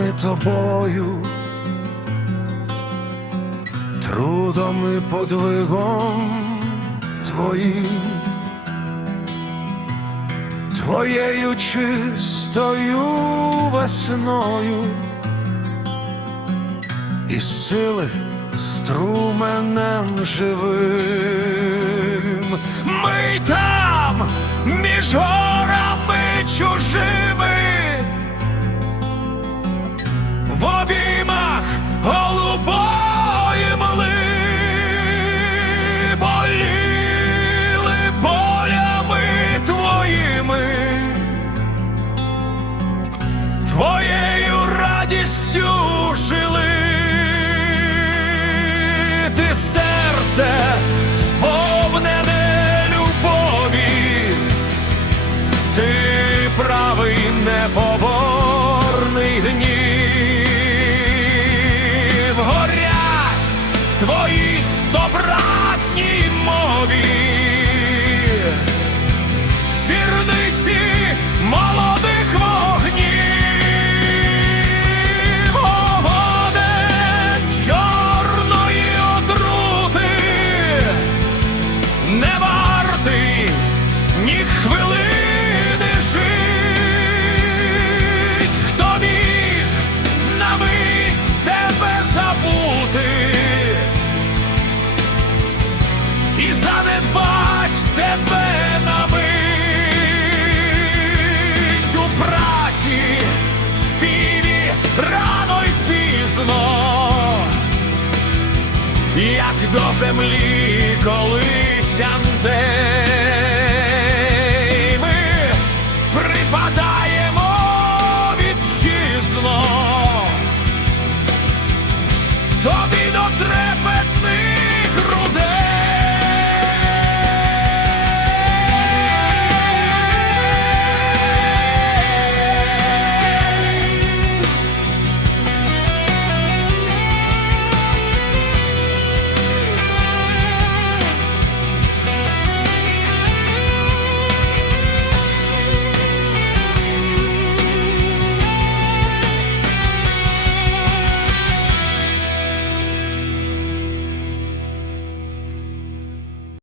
ми тобою, трудом і подвигом твоїм, твоєю чистою весною. І сили струменем живим. Ми там між в обіймах голубої мли, боліли болями твоїми. Твоєю радістю жили, ти серце сповнене любові, ти правий непоборний твоїй стобратній мові тебе на мить у праці, в співі рано й пізно, як до землі колись антей, ми припадаємо вітчизно. Тобі